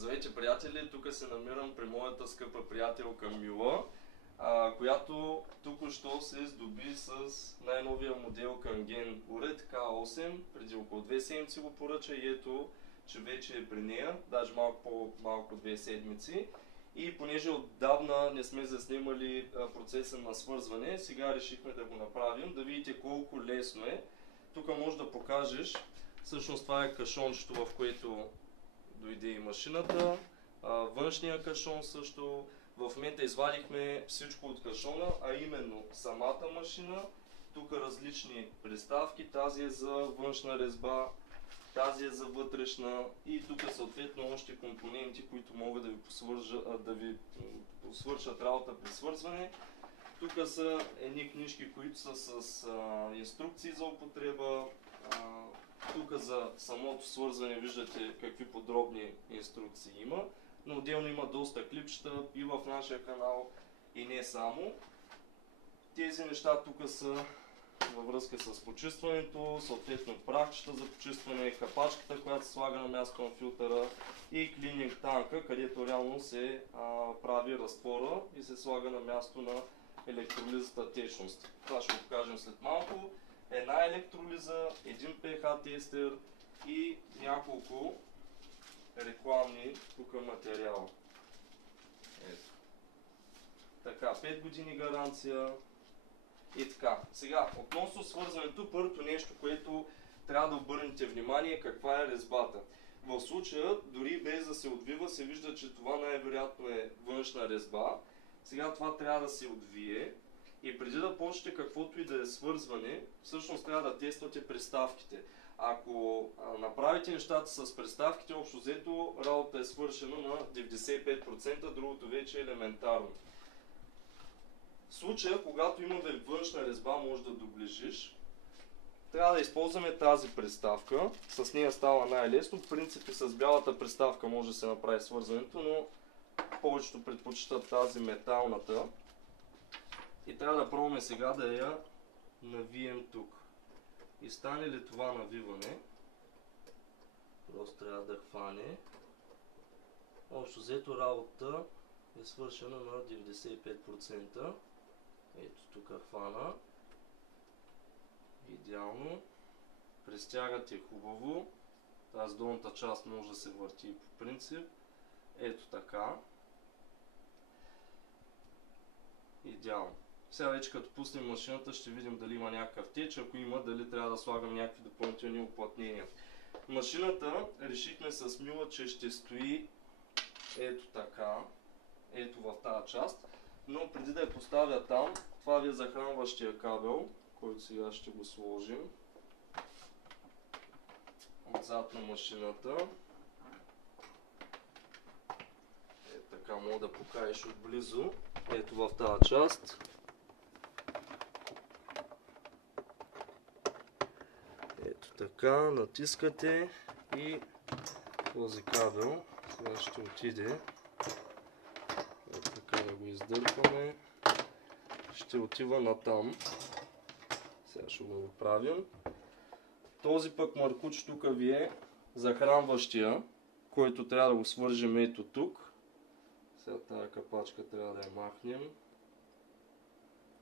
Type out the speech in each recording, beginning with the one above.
Здравейте, приятели! Тук се намирам при моята скъпа приятелка Мила, която току-що се здоби с най-новия модел Kangen уред K8. Преди около 2 седмици го поръча и ето, че вече е при нея, даже малко по-малко 2 седмици. И понеже отдавна не сме заснемали процеса на свързване, сега решихме да го направим, да видите колко лесно е. Тук може да покажеш, всъщност това е кашончето, в което дойде и машината, външния кашон също. В момента извадихме всичко от кашона, а именно самата машина, тук различни приставки, тази е за външна резба, тази е за вътрешна и тук съответно още компоненти, които могат да ви свършат работа при свързване. Тук са едни книжки, които са с инструкции за употреба. Тук за самото свързване виждате какви подробни инструкции има, но отделно има доста клипчета и в нашия канал, и не само. Тези неща тук са във връзка с почистването, съответно прахчета за почистване, капачката, която се слага на място на филтъра и клининг танка, където реално се прави разтвора и се слага на място на електролизата течност. Това ще го покажем след малко. Една електролиза, един pH тестер и няколко рекламни тук материала. Ето. Така, 5 години гаранция и така. Сега, относно свързването, първото нещо, което трябва да обърнете внимание, каква е резбата. В случая, дори без да се отвива, се вижда, че това най-вероятно е външна резба. Сега това трябва да се отвие. И преди да почнете каквото и да е свързване, всъщност трябва да тествате приставките. Ако направите нещата с приставките, общо взето работа е свършена на 95%, другото вече е елементарно. В случая, когато имаме външна резба, може да доближиш, трябва да използваме тази приставка. С нея става най-лесно. В принцип с бялата приставка може да се направи свързването, но повечето предпочитат тази металната. И трябва да пробваме сега да я навием тук. И стане ли това навиване, просто трябва да хване. Общо взето работа е свършена на 95%. Ето тук хвана. Идеално. Пристягате хубаво. Тази долната част може да се върти по принцип. Ето така. Идеално. Сега вече като пуснем машината ще видим дали има някакъв теч, ако има, дали трябва да слагам някакви допълнителни уплътнения. Машината решихме с Мила, че ще стои ето така, ето в тази част, но преди да я поставя там, това ви е захранващия кабел, който сега ще го сложим отзад на машината. Ето така, мога да покажеш отблизо, ето в тази част. Ето така, натискате и този кабел сега ще отиде. Ето така да го издърпаме. Ще отива натам. Сега ще го направим. Този пък маркуч тук ви е захранващия, който трябва да го свържем ето тук. Сега тази капачка трябва да я махнем.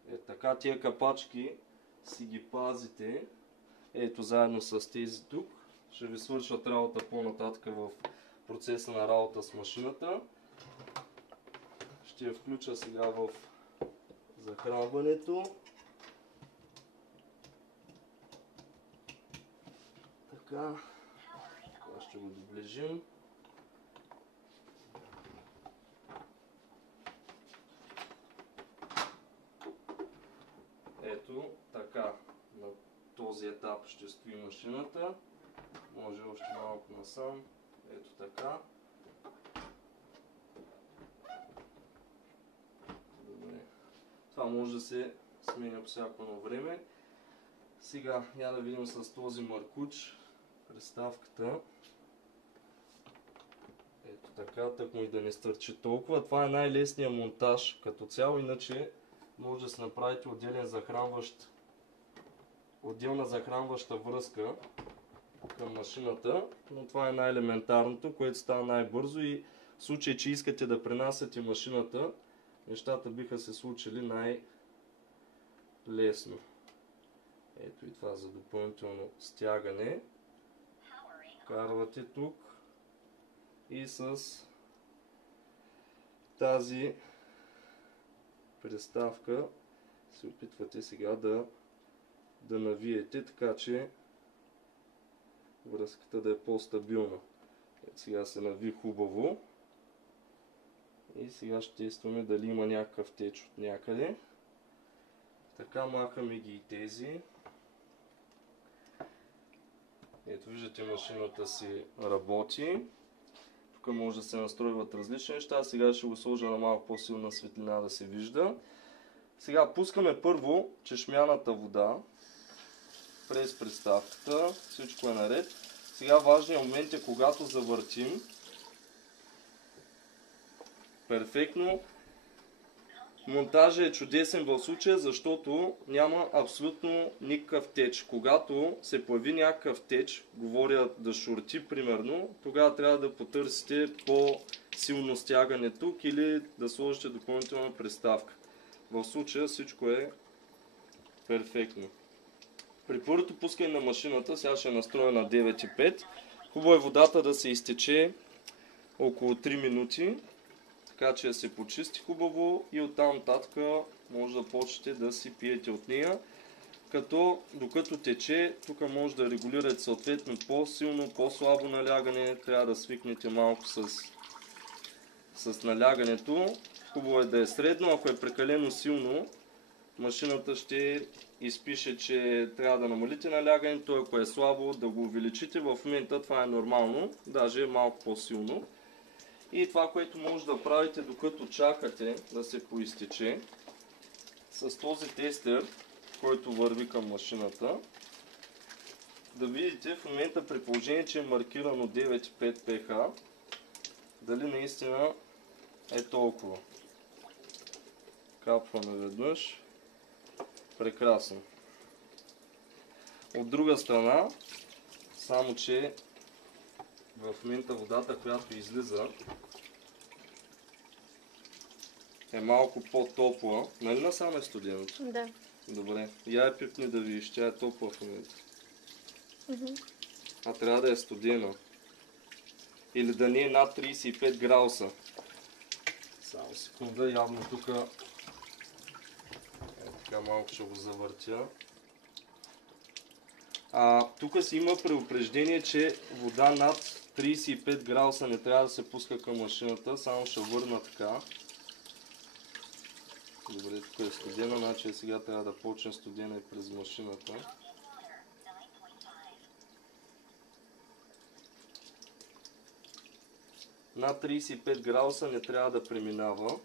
Ето така, тия капачки си ги пазите. Ето заедно с тези тук. Ще ви свършат работа по-нататък в процеса на работа с машината. Ще я включа сега в захранването. Така. Това ще го доближим. Ето така. На този етап ще стои машината. Може още малко насам. Ето така. Добре. Това може да се сменя по всяко едно време. Сега я да видим с този маркуч приставката. Ето така, тъкмо и да не стърчи толкова. Това е най-лесният монтаж като цяло, иначе може да се направите отделна захранваща връзка, към машината, но това е най-елементарното, което става най-бързо и в случай, че искате да пренасяте машината, нещата биха се случили най-лесно. Ето и това за допълнително стягане. Карвате тук и с тази приставка се опитвате сега да навиете, така че връзката да е по-стабилна. Сега се нави хубаво. И сега ще тестваме дали има някакъв теч от някъде. Така махаме ги и тези. Ето виждате, машината си работи. Тук може да се настройват различни неща. Сега ще го сложа на малко по-силна светлина да се вижда. Сега пускаме първо чешмяната вода през приставката. Всичко е наред. Сега важният момент е когато завъртим. Перфектно. Монтажът е чудесен в случая, защото няма абсолютно никакъв теч. Когато се появи някакъв теч, говоря да шурти примерно, тогава трябва да потърсите по-силно стягане тук или да сложите допълнителна приставка. В случая всичко е перфектно. При първото пускане на машината, сега ще настроя на 9,5. Хубаво е водата да се изтече около 3 минути. Така че се почисти хубаво и оттам нататък може да почнете да си пиете от нея. Като докато тече, тук може да регулирате съответно по-силно, по-слабо налягане. Трябва да свикнете малко с налягането. Хубаво е да е средно, ако е прекалено силно, машината ще изпише, че трябва да намалите налягането, ако е слабо да го увеличите. В момента това е нормално, даже е малко по-силно. И това, което може да правите докато чакате да се поизтече, с този тестер, който върви към машината, да видите в момента при положение, че е маркирано 9,5 pH, дали наистина е толкова. Капваме веднъж. Прекрасно. От друга страна, само че в момента водата, която излиза, е малко по-топла. Нали насам е студеното? Да. Добре. Я я пипни да видиш, тя е топла в момента. А трябва да е студена. Или да не е над 35 градуса. Само секунда, явно тук така малко ще го завъртя. Тук си има предупреждение, че вода над 35 градуса не трябва да се пуска към машината. Само ще върна така. Добре, тук е студена, значи сега трябва да почне студена и през машината. Над 35 градуса не трябва да преминава.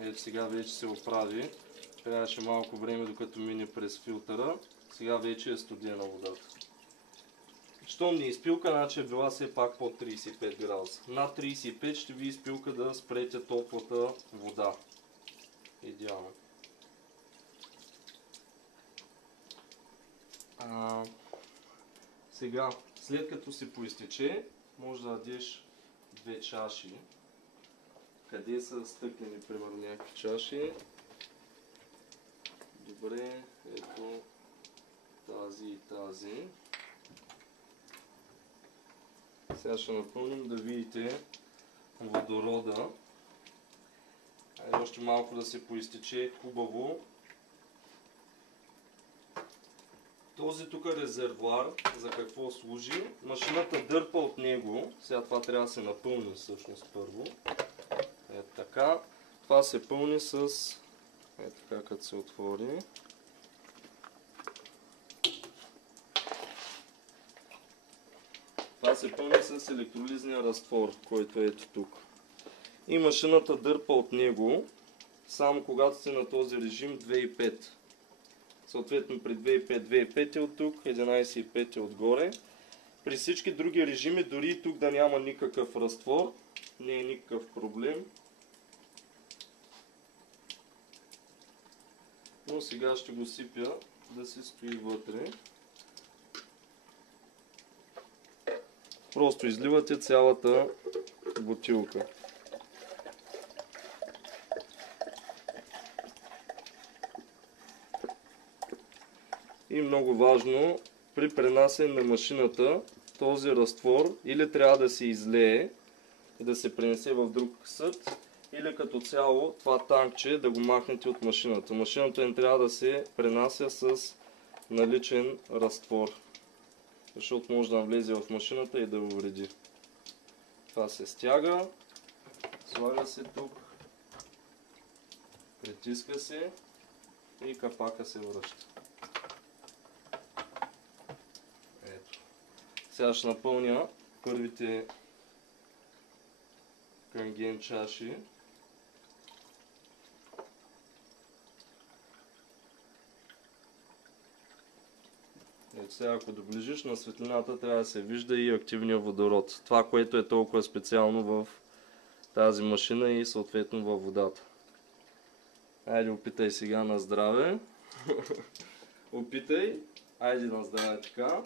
Ето сега вече се оправи. Трябваше малко време докато мине през филтъра. Сега вече е студена водата. Щом не изпилка, значи е била все пак под 35 градуса. Над 35 ще ви изпилка да спрете топлата вода. Идеално. Сега, след като се поизтече, може да дадеш 2 чаши. Къде са стъклени, примерно, някакви чаши? Добре, ето тази и тази. Сега ще напълним да видите водорода. Айде още малко да се поизтече хубаво. Този тук резервуар за какво служи? Машината дърпа от него. Сега това трябва да се напълни всъщност първо. Ето така. Това се пълни с... Ето така, като се отвори. Това се пълни с електролизния разтвор, който е ето тук. И машината дърпа от него, само когато сте на този режим 2,5. Съответно при 2,5 е от тук, 11,5 е отгоре. При всички други режими, дори и тук да няма никакъв разтвор, не е никакъв проблем. Но сега ще го сипя да си стои вътре. Просто изливате цялата бутилка. И много важно, при пренасене на машината, този разтвор или трябва да се излее и да се пренесе в друг съд, или като цяло това танкче да го махнете от машината. Машината не трябва да се пренася с наличен разтвор, защото може да влезе в машината и да увреди. Това се стяга, слага се тук, притиска се и капака се връща. Ето. Сега ще напълня първите канген чаши. Ето сега, ако доближиш на светлината, трябва да се вижда и активния водород. Това, което е толкова специално в тази машина и съответно във водата. Айде, опитай сега на здраве. Опитай. Айде на здраве така.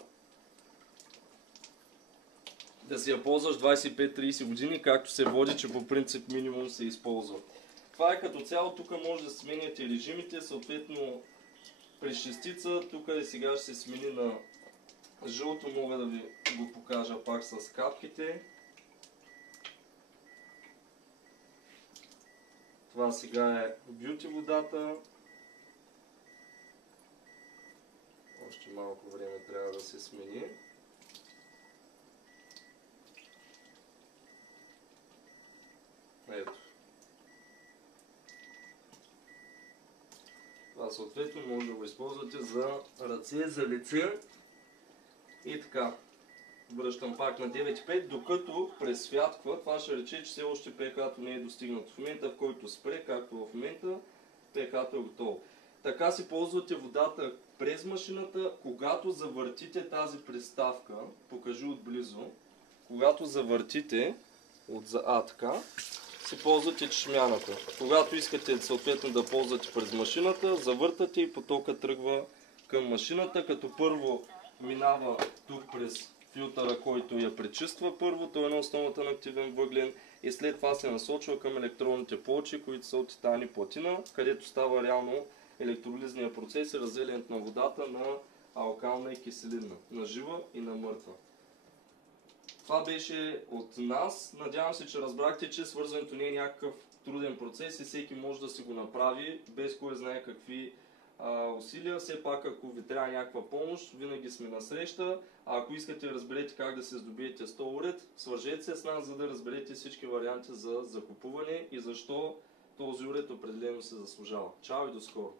Да си я ползваш 25-30 години, както се води, че по принцип минимум се използва. Това е като цяло, тук може да сменяте режимите, съответно при шестица, тук и сега ще се смени на жълто, мога да ви го покажа пак с капките. Това сега е бюти водата. Още малко време трябва да се смени. Ето. Това съответно може да го използвате за ръце, за лице и така. Връщам пак на 9.5, докато пресвятква, това ще рече, че все още pH-то не е достигнато. В момента, в който спре, както в момента, pH-то е готово. Така си ползвате водата през машината, когато завъртите тази приставка, покажи отблизо, когато завъртите така, си ползвате чешмяната. Когато искате съответно да ползвате през машината, завъртате и потока тръгва към машината, като първо минава тук през филтъра, който я пречиства първо, той е на основата на активен въглен и след това се насочва към електронните плочи, които са от титан и платина, където става реално електролизния процес и разделянето на водата на алкална и киселинна, на жива и на мъртва. Това беше от нас. Надявам се, че разбрахте, че свързването не е някакъв труден процес и всеки може да си го направи без кой знае какви усилия. Все пак, ако ви трябва някаква помощ, винаги сме на среща. А ако искате да разберете как да се здобиете с този уред, свържете се с нас, за да разберете всички варианти за закупуване и защо този уред определено се заслужава. Чао и до скоро!